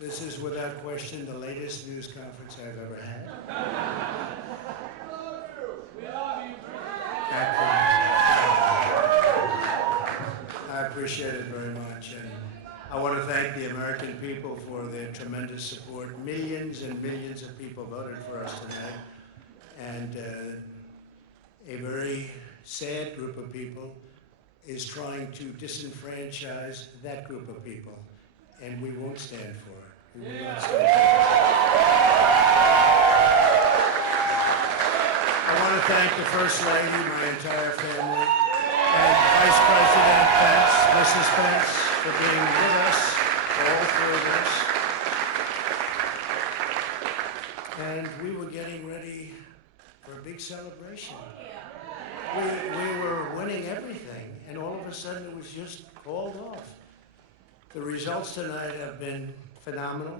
This is without question the latest news conference I've ever had. We love you. I appreciate it very much, and I want to thank the American people for their tremendous support. Millions and millions of people voted for us tonight, and a very sad group of people is trying to disenfranchise that group of people, and we won't stand for it. We will not stand for it. I want to thank the First Lady, my entire family, and Vice President Pence, Mrs. Pence, for being with us, all four of us. And we were getting ready for a big celebration. We were winning everything, and all of a sudden it was just called off. The results tonight have been phenomenal,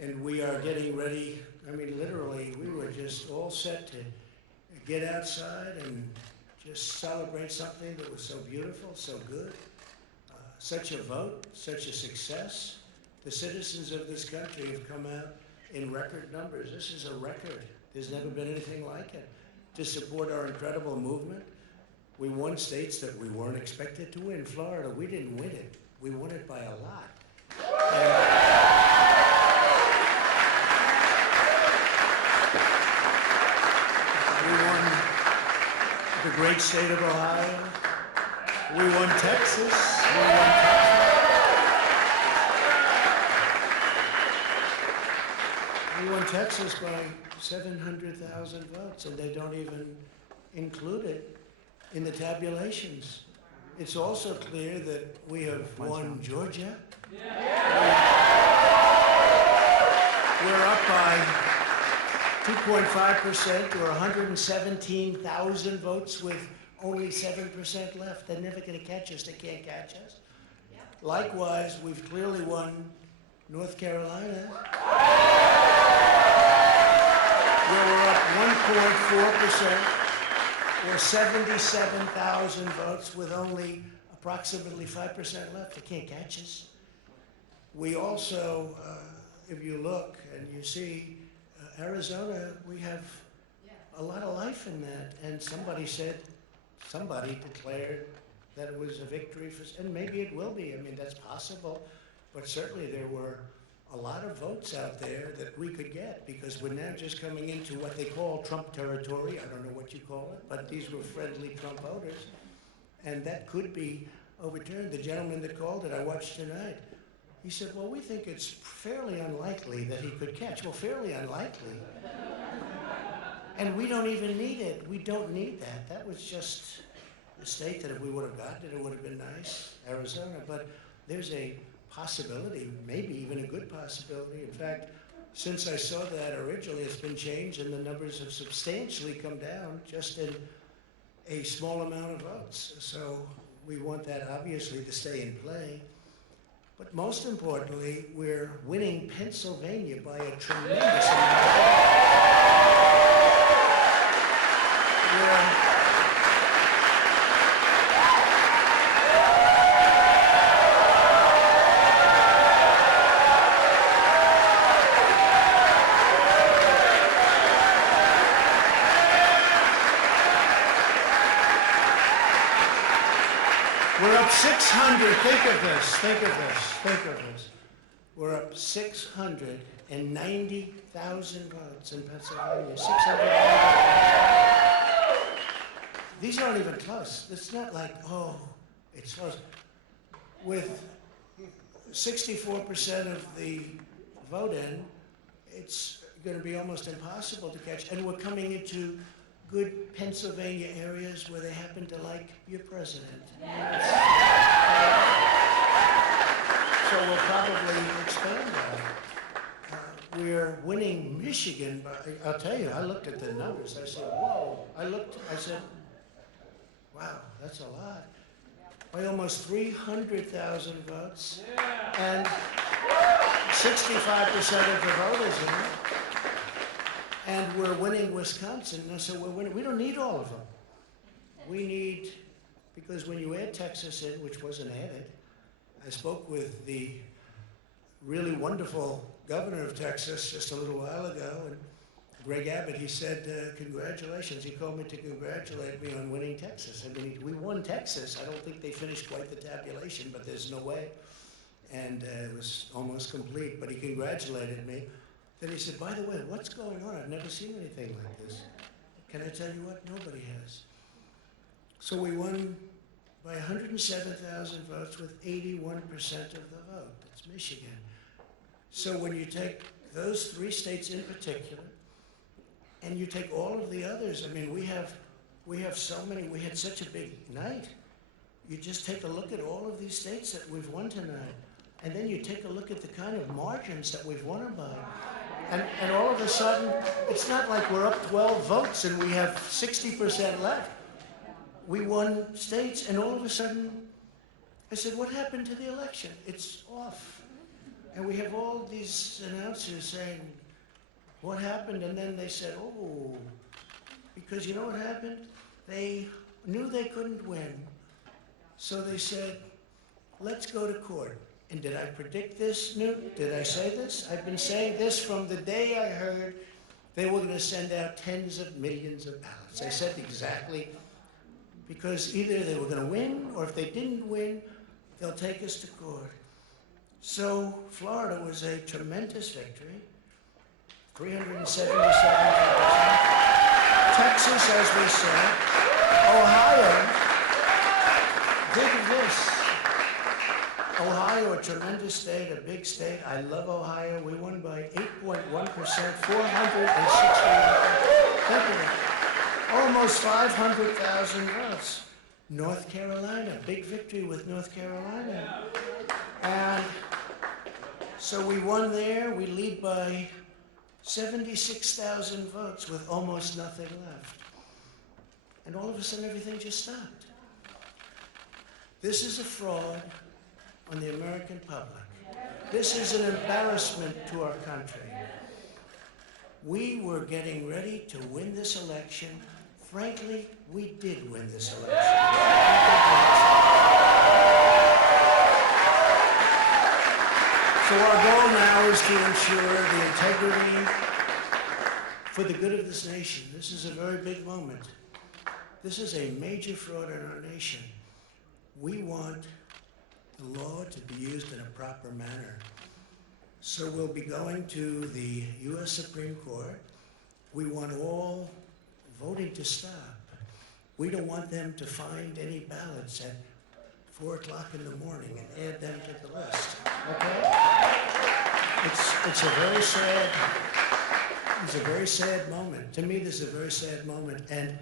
and we are getting ready. I mean, literally, we were just all set to get outside and just celebrate something that was so beautiful, so good. Such a vote, such a success. The citizens of this country have come out in record numbers. This is a record. There's never been anything like it. To support our incredible movement. We won states that we weren't expected to win. Florida, we didn't win it. We won it by a lot. We won the great state of Ohio. We won Texas. We won Texas by 700,000 votes, and they don't even include it in the tabulations. It's also clear that we have won Georgia. We're up by 2.5% or 117,000 votes with only 7% left. They're never going to catch us. They can't catch us. Likewise, we've clearly won North Carolina, where we're up 1.4% or 77,000 votes with only approximately 5% left. They can't catch us. We also, if you look and you see Arizona, we have a lot of life in that. And somebody declared that it was a victory for, and maybe it will be. I mean, that's possible. But certainly there were a lot of votes out there that we could get, because we're now just coming into what they call Trump territory. I don't know what you call it, but these were friendly Trump voters. And that could be overturned. The gentleman that called it, I watched tonight, he said, well, we think it's fairly unlikely that he could catch. Well, fairly unlikely. And we don't even need it. We don't need that. That was just a state that if we would have gotten it, it would have been nice, Arizona. But there's a possibility, maybe even a good possibility. In fact, since I saw that originally, it's been changed and the numbers have substantially come down just in a small amount of votes. So we want that obviously to stay in play. But most importantly, we're winning Pennsylvania by a tremendous amount. We're up 600, think of this. We're up 690,000 votes in Pennsylvania, 690,000. These aren't even close. It's not like, oh, it's close. With 64% of the vote in, it's going to be almost impossible to catch. And we're coming into good Pennsylvania areas where they happen to like your president. So we'll probably expand that. We're winning Michigan, but I'll tell you, I looked at the numbers. I said, whoa. I said, wow, that's a lot. By almost 300,000 votes. And 65% of the voters in it. And we're winning Wisconsin. And so we're winning. We don't need all of them. We need, because when you add Texas in, which wasn't added, I spoke with the really wonderful governor of Texas just a little while ago, and Greg Abbott, he said, congratulations. He called me to congratulate me on winning Texas. I mean, we won Texas. I don't think they finished quite the tabulation, but there's no way. And it was almost complete, but he congratulated me. Then he said, by the way, what's going on? I've never seen anything like this. Can I tell you what? Nobody has. So we won by 107,000 votes with 81% of the vote. That's Michigan. So when you take those 3 states in particular, and you take all of the others, I mean, we have so many, we had such a big night. You just take a look at all of these states that we've won tonight, and then you take a look at the kind of margins that we've won them by. And all of a sudden, it's not like we're up 12 votes and we have 60% left. We won states, and all of a sudden, I said, what happened to the election? It's off. And we have all these announcers saying, what happened? And then they said, oh, because you know what happened? They knew they couldn't win. So they said, let's go to court. And did I predict this, Newton? Did I say this? I've been saying this from the day I heard they were going to send out tens of millions of ballots. I said exactly, because either they were going to win, or if they didn't win, they'll take us to court. So Florida was a tremendous victory. 377,000. Texas, as we said. Ohio, think of this. Ohio, a tremendous state, a big state. I love Ohio. We won by 8.1%, 460, almost 500,000 votes. North Carolina, big victory with North Carolina. And so we won there. We lead by 76,000 votes with almost nothing left. And all of a sudden, everything just stopped. This is a fraud on the American public. This is an embarrassment to our country. We were getting ready to win this election. Frankly, we did win this election. So our goal now is to ensure the integrity for the good of this nation. This is a very big moment. This is a major fraud in our nation. We want the law to be used in a proper manner. So we'll be going to the U.S. Supreme Court. We want all voting to stop. We don't want them to find any ballots at 4 o'clock in the morning and add them to the list, okay? It's a very sad moment. To me, this is a very sad moment, and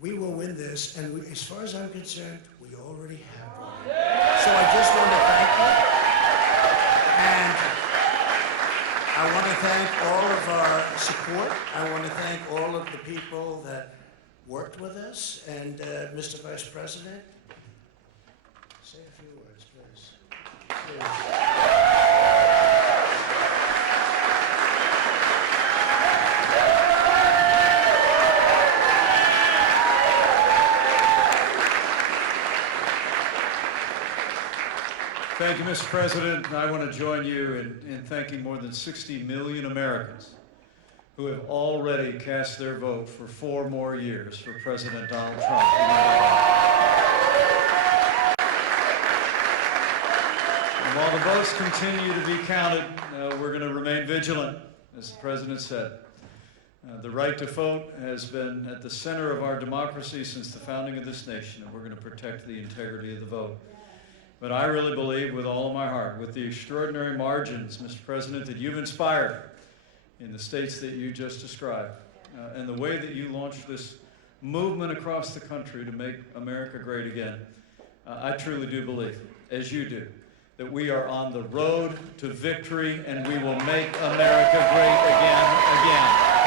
we will win this, and we, as far as I'm concerned, we already have won. So I just want to thank you, and I want to thank all of our support. I want to thank all of the people that worked with us, and Mr. Vice President, say a few words, please. Thank you, Mr. President. I want to join you in thanking more than 60 million Americans who have already cast their vote for 4 more years for President Donald Trump. And while the votes continue to be counted, we're going to remain vigilant, as the President said. The right to vote has been at the center of our democracy since the founding of this nation, and we're going to protect the integrity of the vote. But I really believe with all of my heart, with the extraordinary margins, Mr. President, that you've inspired in the states that you just described, and the way that you launched this movement across the country to make America great again, I truly do believe, as you do, that we are on the road to victory and we will make America great again.